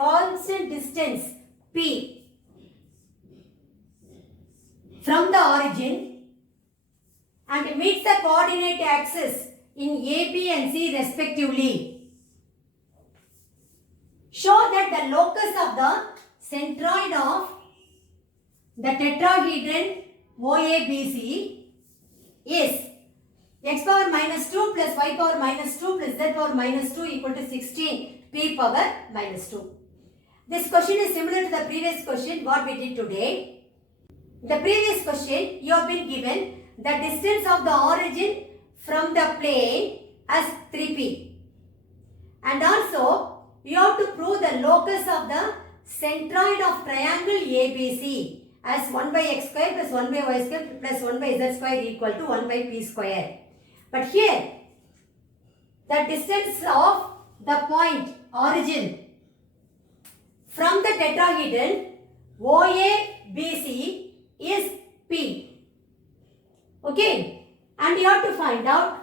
constant distance P from the origin and meets the coordinate axis in A, B and C respectively, show that the locus of the centroid of the tetrahedron OABC is x power minus 2 plus y power minus 2 plus z power minus 2 equal to 16 p power minus 2. This question is similar to the previous question what we did today. The previous question you have been given the distance of the origin from the plane as 3p, and also you have to prove the locus of the centroid of triangle ABC as 1 by x square plus 1 by y square plus 1 by z square equal to 1 by p square. But here the distance of the point origin from the tetrahedron OABC is P. Okay, and you have to find out,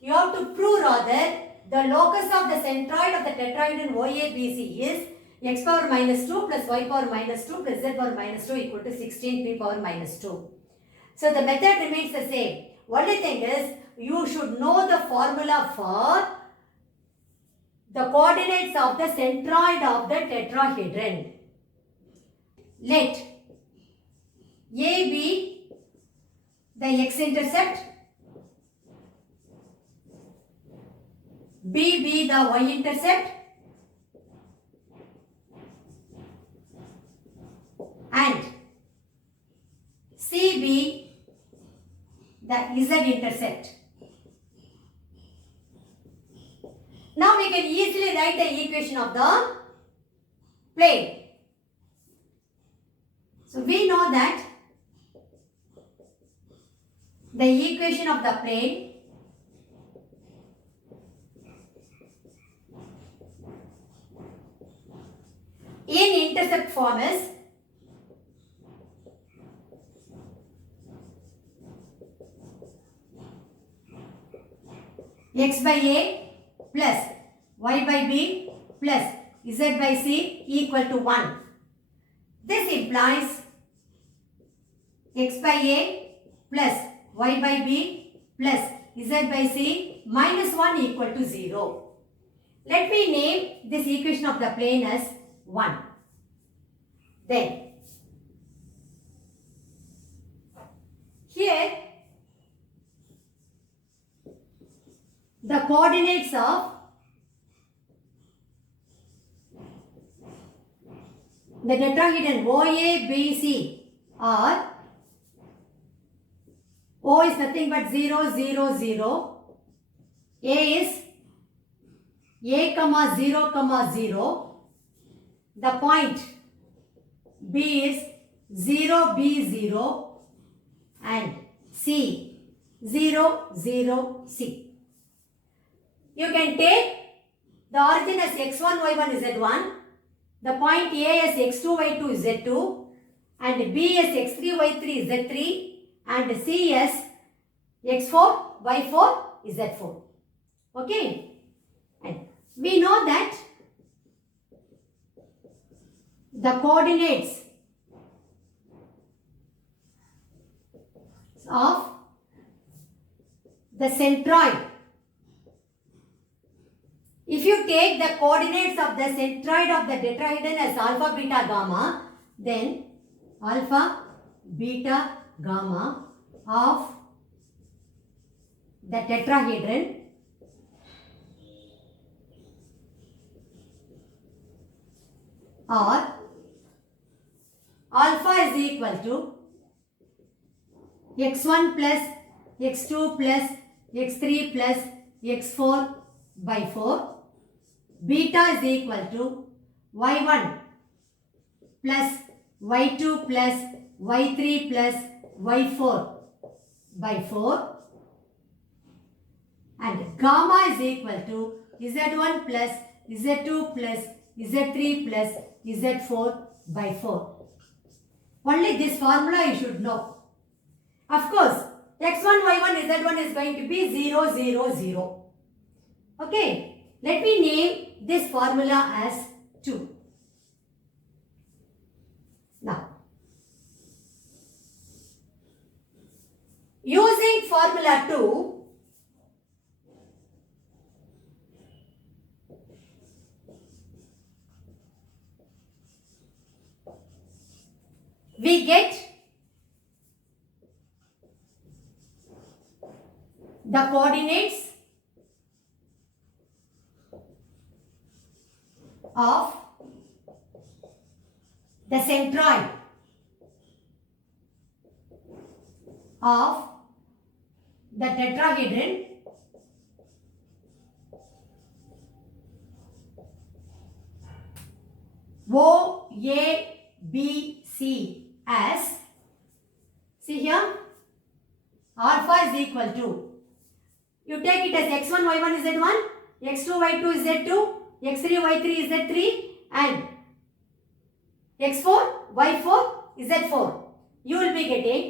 you have to prove rather the locus of the centroid of the tetrahedron OABC is x power minus 2 plus y power minus 2 plus z power minus 2 equal to 16 p power minus 2. So the method remains the same. Only thing is you should know the formula for the coordinates of the centroid of the tetrahedron. Let A be the x-intercept, B be the y-intercept, and C be the z-intercept. Now we can easily write the equation of the plane. So we know that the equation of the plane in intercept form is x by a plus y by b plus z by c equal to 1. This implies x by a plus y by b plus z by c minus 1 equal to 0. Let me name this equation of the plane as 1. Then here the coordinates of the tetrahedron OABC are, O is nothing but 0, 0, 0. A is A comma 0 comma 0. The point B is 0, B 0 and C 0, 0, C. You can take the origin as x1, y1, z1, the point A as x2, y2, z2, and B as x3, y3, z3, and C as x4, y4, z4. Okay? And we know that the coordinates of the centroid, if you take the coordinates of the centroid of the tetrahedron as alpha, beta, gamma, then alpha, beta, gamma of the tetrahedron are alpha is equal to x1 plus x2 plus x3 plus x4 by 4. Beta is equal to y1 plus y2 plus y3 plus y4 by 4, and gamma is equal to z1 plus z2 plus z3 plus z4 by 4. Only this formula you should know. Of course, x1, y1, z1 is going to be 0, 0, 0. Okay, let me name this formula as 2. formula to we get the coordinates of the centroid of the tetrahedron OABC as, see here, alpha is equal to, you take it as x1, y1 is z1, x2, y2 is z2, x3, y3 is z3 and x4, y4 is z4. You will be getting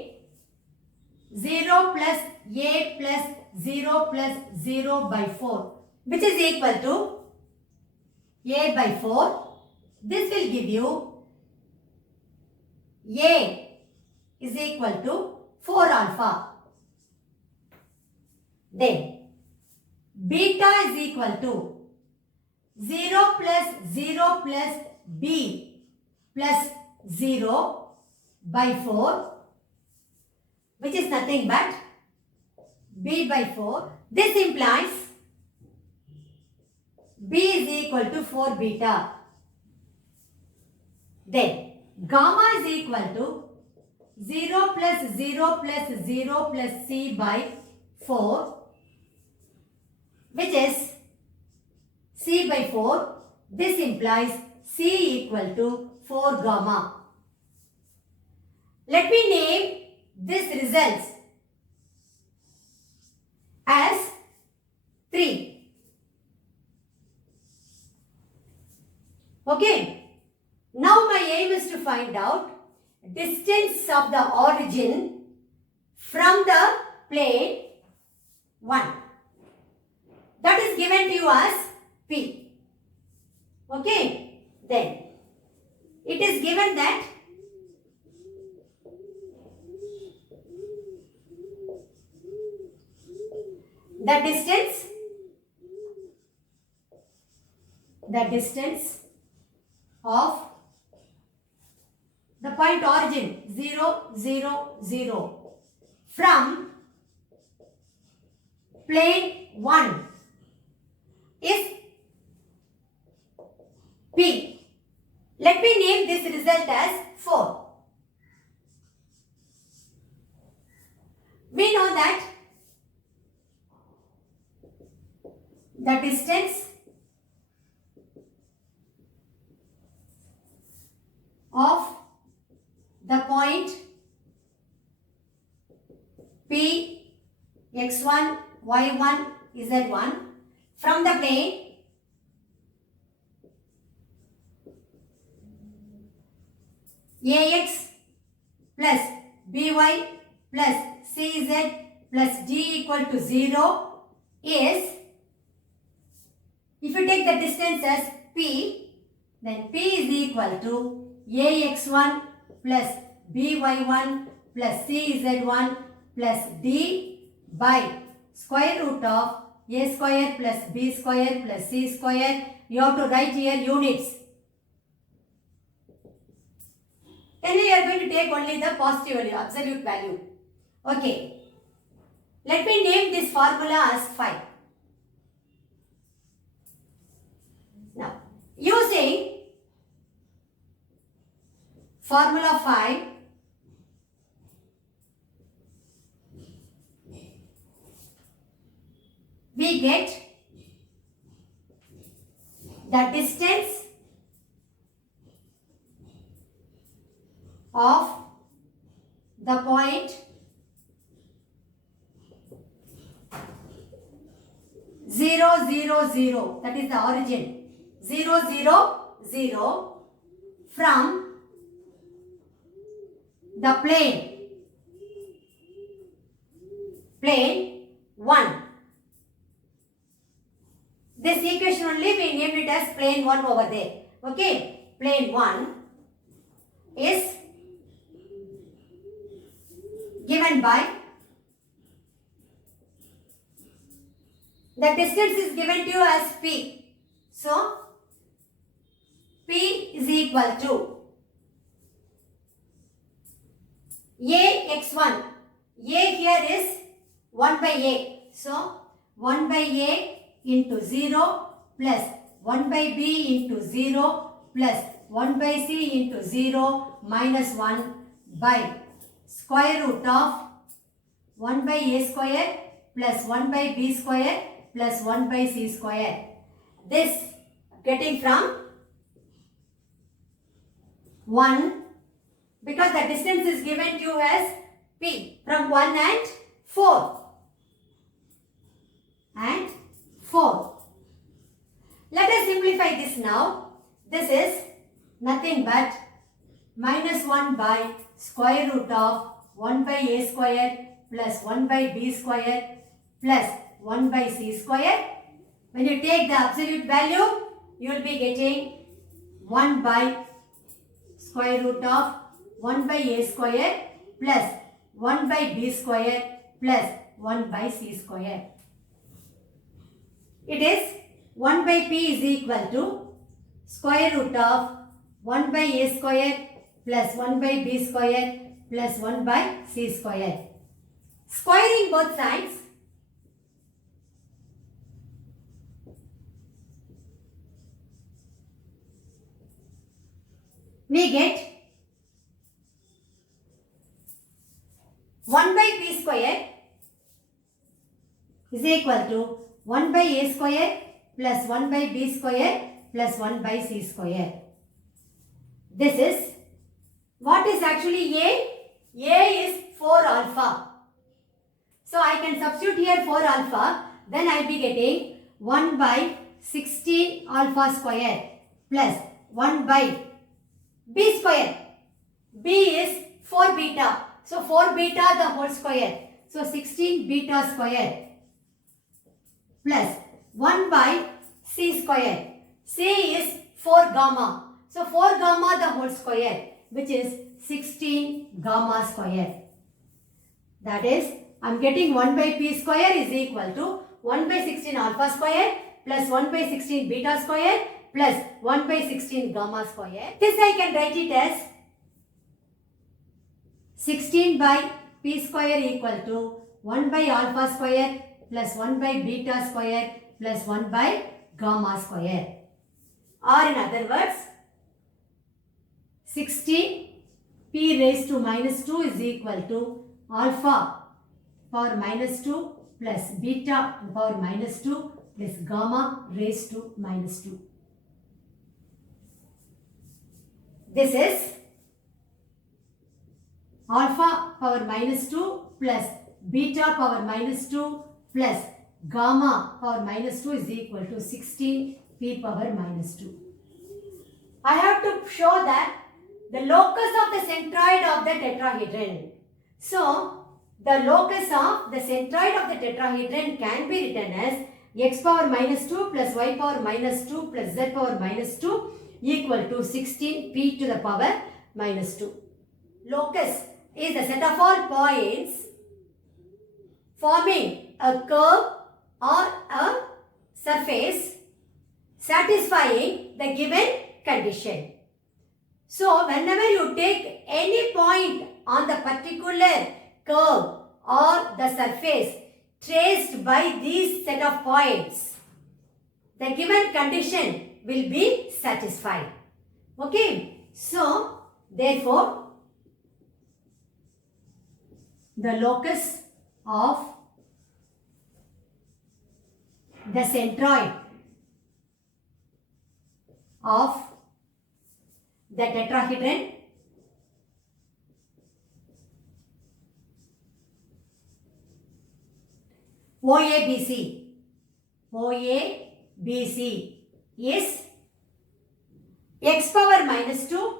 0 plus a plus 0 plus 0 by 4, which is equal to a by 4. This will give you a is equal to 4 alpha. Then beta is equal to 0 plus 0 plus b plus 0 by 4, which is nothing but b by 4. This implies b is equal to 4 beta. Then gamma is equal to 0 plus 0 plus 0 plus c by 4, which is c by 4. This implies c equal to 4 gamma. Let me name this results as 3. Okay. Now my aim is to find out distance of the origin from the plane 1. That is given to you as P. Okay. Then it is given that the distance of the point origin 0, 0, 0 from plane 1 is P. Let me name this result as 4. We know that the distance of the point P, x1, y1, z1 from the plane ax plus by plus cz plus d equal to 0 is, if you take the distance as P, then P is equal to ax1 plus by1 plus cz1 plus d by square root of a square plus b square plus c square. You have to write here units. Then we are going to take only the positive value, absolute value. Okay. Let me name this formula as phi. Now, using formula phi, we get the distance of the point 0, 0, 0, that is the origin, 0, 0, 0 from the plane 1. This equation only we named it as plane 1 over there. Okay, plane 1 is given by The distance is given to you as P. So, P is equal to A x1. A here is 1 by A. So, 1 by A into 0 plus 1 by B into 0 plus 1 by C into 0 minus 1 by square root of 1 by A square plus 1 by B square plus 1 by C square. This getting from 1 because the distance is given to you as P from 1 and 4. And 4. Let us simplify this now. This is nothing but minus 1 by square root of 1 by A square plus 1 by B square plus 1 by C square. When you take the absolute value, you will be getting 1 by square root of 1 by A square plus 1 by B square plus 1 by C square. It is 1 by P is equal to square root of 1 by A square plus 1 by B square plus 1 by C square. Squaring both sides, we get 1 by P square is equal to 1 by A square plus 1 by B square plus 1 by C square. This is, what is actually A? A is 4 alpha. So I can substitute here 4 alpha, then I will be getting 1 by 16 alpha square plus 1 by B square. B is 4 beta. So 4 beta the whole square. So 16 beta square plus 1 by C square. C is 4 gamma. So 4 gamma the whole square, which is 16 gamma square. That is, I am getting 1 by P square is equal to 1 by 16 alpha square plus 1 by 16 beta square plus 1 by 16 gamma square. This I can write it as 16 by P square equal to 1 by alpha square plus 1 by beta square plus 1 by gamma square. Or in other words, 16 P raised to minus 2 is equal to alpha power minus 2 plus beta power minus 2 plus gamma raised to minus 2. This is alpha power minus 2 plus beta power minus 2 plus gamma power minus 2 is equal to 16 P power minus 2. I have to show that the locus of the centroid of the tetrahedron. So, the locus of the centroid of the tetrahedron can be written as x power minus 2 plus y power minus 2 plus z power minus 2 equal to 16 P to the power minus 2. Locus is the set of all points forming a curve or a surface satisfying the given condition. So, whenever you take any point on the particular curve or the surface traced by these set of points, the given condition will be satisfied. Okay. So, therefore, the locus of the centroid of the tetrahedron OABC is x power minus 2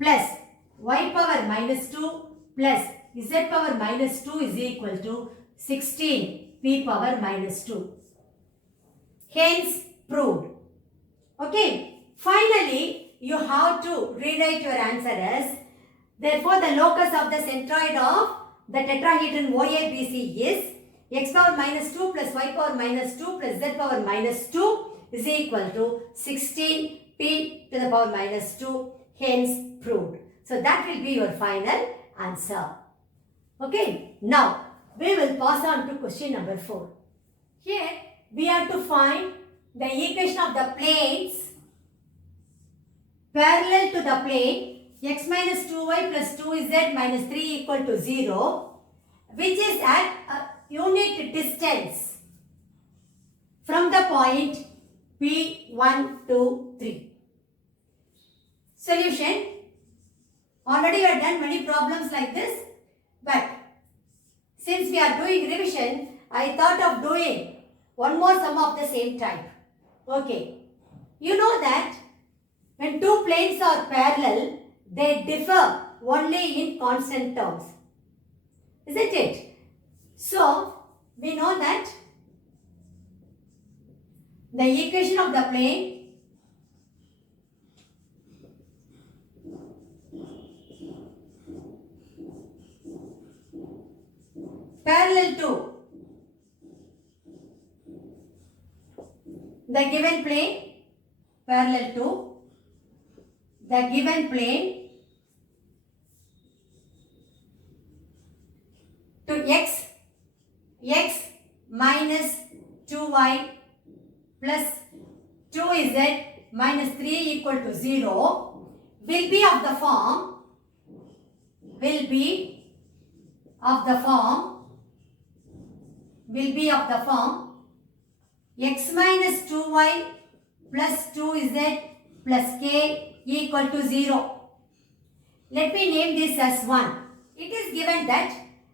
plus y power minus 2 plus z power minus 2 is equal to 16 p power minus 2. Hence proved. Okay. Finally, you have to rewrite your answer as, therefore the locus of the centroid of the tetrahedron OABC is x power minus 2 plus y power minus 2 plus z power minus 2 is equal to 16p to the power minus 2, hence proved. So that will be your final answer. Okay, now we will pass on to question number 4. Here we have to find the equation of the planes parallel to the plane x minus 2y plus 2z minus 3 equal to 0, which is at a unit distance from the point P1, 2, 3. Solution. Already we have done many problems like this, but since we are doing revision, I thought of doing one more sum of the same type. Okay. You know that when two planes are parallel, they differ only in constant terms. Isn't it? So, we know that the equation of the plane parallel to the given plane, parallel to the given plane to x minus 2y plus 2z minus 3 equal to 0 will be of the form x minus 2y plus 2z plus k equal to 0. Let me name this as 1. It is given that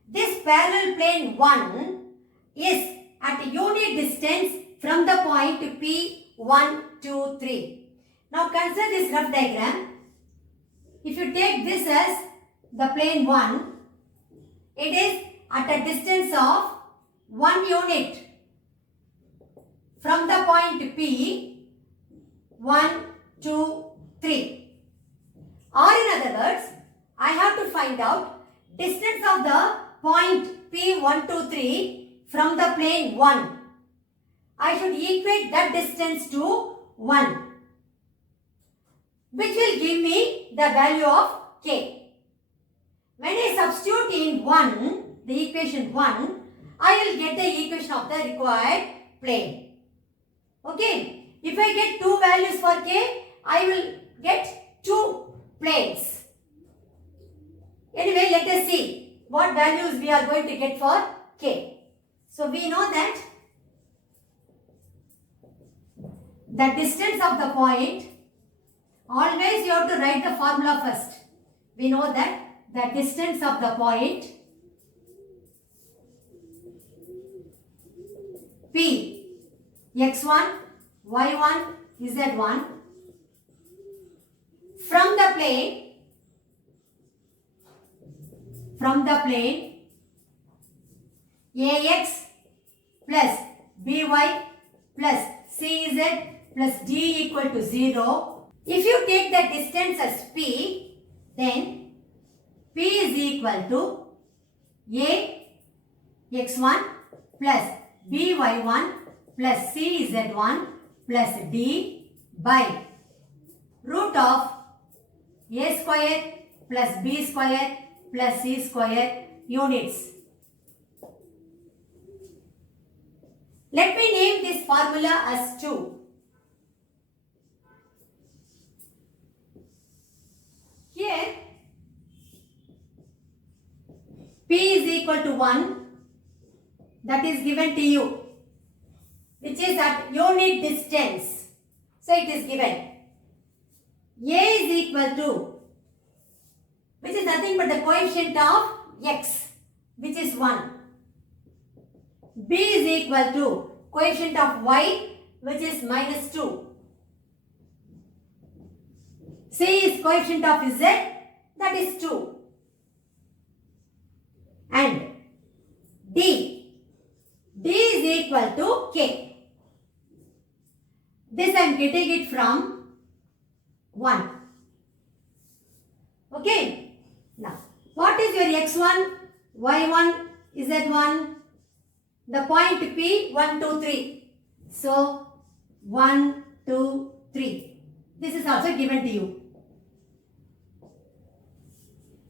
this parallel plane 1 is at a unit distance from the point P1, 2, 3. Now consider this rough diagram. If you take this as the plane 1, it is at a distance of 1 unit from the point P, 1, 2, 3. Or in other words, I have to find out distance of the point P1, 2, 3 from the plane 1. I should equate that distance to 1, which will give me the value of k. When I substitute in 1, the equation 1, I will get the equation of the required plane. Okay, if I get 2 values for k, I will get 2 planes. Anyway, let us see what values we are going to get for k. So we know that the distance of the point, always you have to write the formula first. We know that the distance of the point P, x1, y1, z1 from the plane ax plus by plus cz plus d equal to 0. If you take the distance as p, then p is equal to a x1 plus by1 plus cz1 plus d by root of a square plus b square plus c square units. Let me name this formula as 2. Here P is equal to 1, that is given to you, which is at unit distance. So it is given. A is equal to, which is nothing but the coefficient of x, which is 1. B is equal to coefficient of y, which is minus 2. C is coefficient of z, that is 2. And D is equal to k. This I am getting it from 1. Okay. Now, what is your x1, y1, z1? the point P 1, 2, 3. So 1, 2, 3. This is also given to you.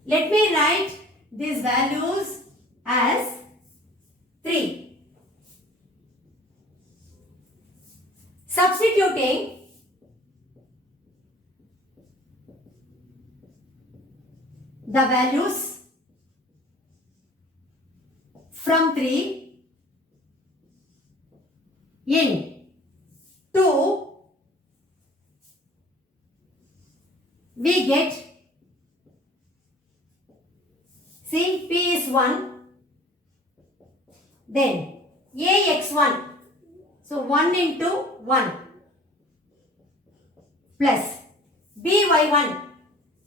Let me write these values as 3. Substituting the values from 3 in 2, we get, see, P is 1, then AX1, so 1 into 1 plus BY1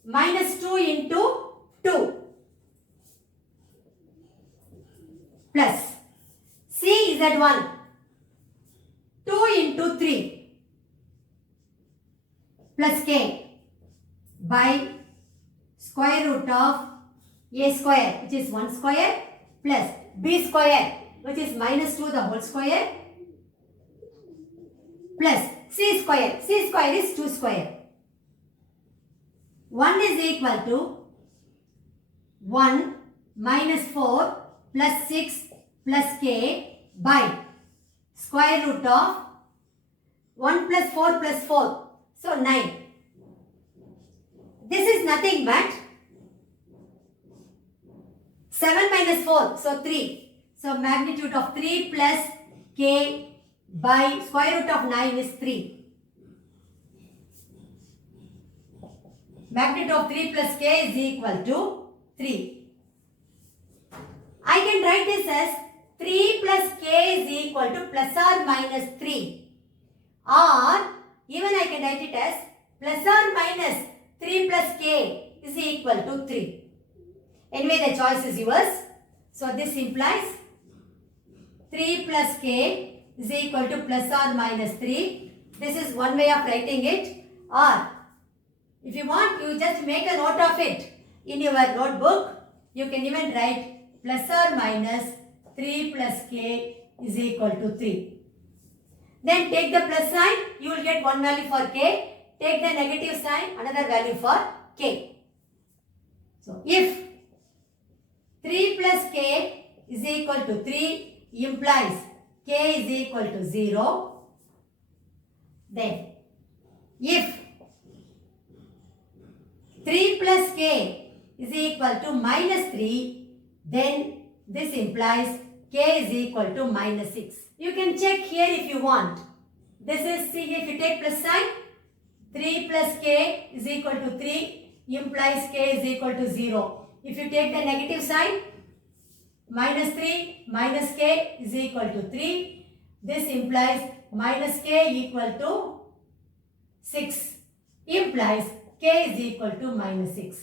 minus 2 into 2 plus CZ1 2 into 3 plus K by square root of A square, which is 1 square, plus B square, which is minus 2 the whole square, plus C square. C square is 2 square. 1 is equal to 1 minus 4 plus 6 plus K by square root of 1 plus 4 plus 4. So 9. This is nothing but 7 minus 4. So 3. So magnitude of 3 plus K by square root of 9 is 3. Magnitude of 3 plus K is equal to 3. I can write this as 3 plus K is equal to plus or minus 3. Or even I can write it as plus or minus 3 plus K is equal to 3. Anyway, the choice is yours. So this implies 3 plus K is equal to plus or minus 3. This is one way of writing it. Or if you want, you just make a note of it in your notebook. You can even write plus or minus 3 plus K is equal to 3. Then take the plus sign, you will get one value for K. Take the negative sign, another value for K. So if 3 plus K is equal to 3 implies K is equal to 0. Then if 3 plus K is equal to minus 3, then this implies K is equal to minus 6. You can check here if you want. This is, see, if you take plus sign, 3 plus K is equal to 3 implies K is equal to 0. If you take the negative sign, minus 3 minus K is equal to 3. This implies minus K equal to 6. Implies K is equal to minus 6.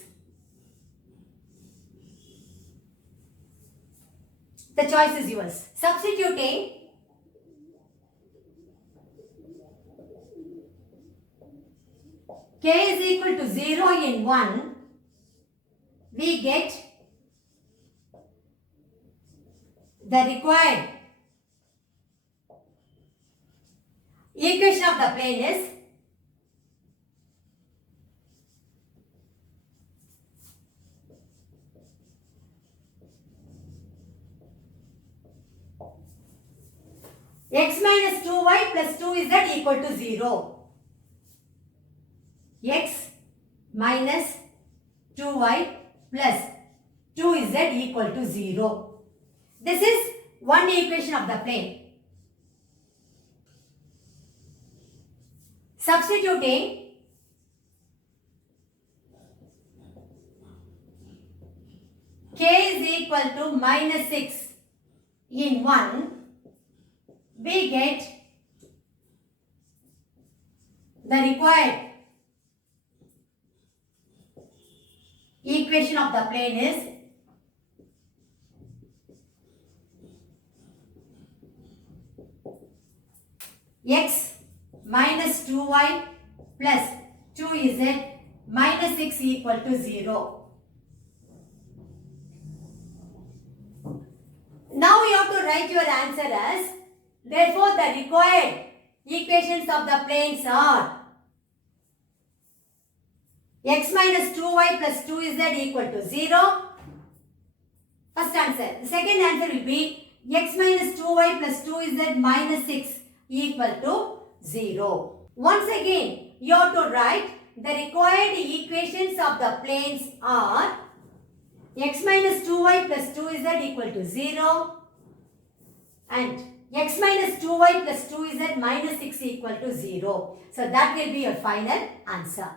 The choice is yours. Substituting K is equal to 0 in 1, we get the required equation of the plane is x minus 2y plus 2z equal to 0. X minus 2y plus 2z equal to 0. This is one equation of the plane. Substituting K is equal to minus 6 in 1, we get the required equation of the plane is x minus 2y plus 2z minus 6 equal to 0. Now we have to write your answer as, therefore the required equations of the planes are x minus 2y plus 2z equal to 0. First answer. The second answer will be x minus 2y plus 2z minus 6 equal to 0. Once again, you have to write the required equations of the planes are x minus 2y plus 2z equal to 0 and x minus 2y plus 2z minus 6 equal to 0. So that will be your final answer.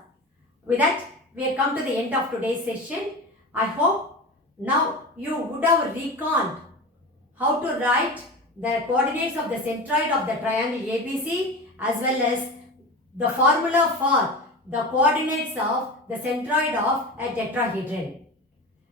With that, we have come to the end of today's session. I hope now you would have recalled how to write the coordinates of the centroid of the triangle ABC as well as the formula for the coordinates of the centroid of a tetrahedron.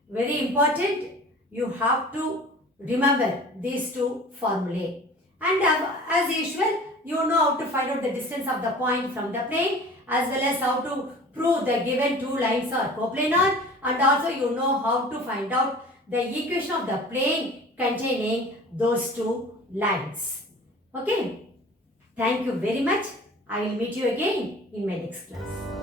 Very important, you have to remember these two formulae. And as usual, you know how to find out the distance of the point from the plane as well as how to prove the given two lines are coplanar, and also you know how to find out the equation of the plane containing those two lines. Okay. Thank you very much. I will meet you again in my next class.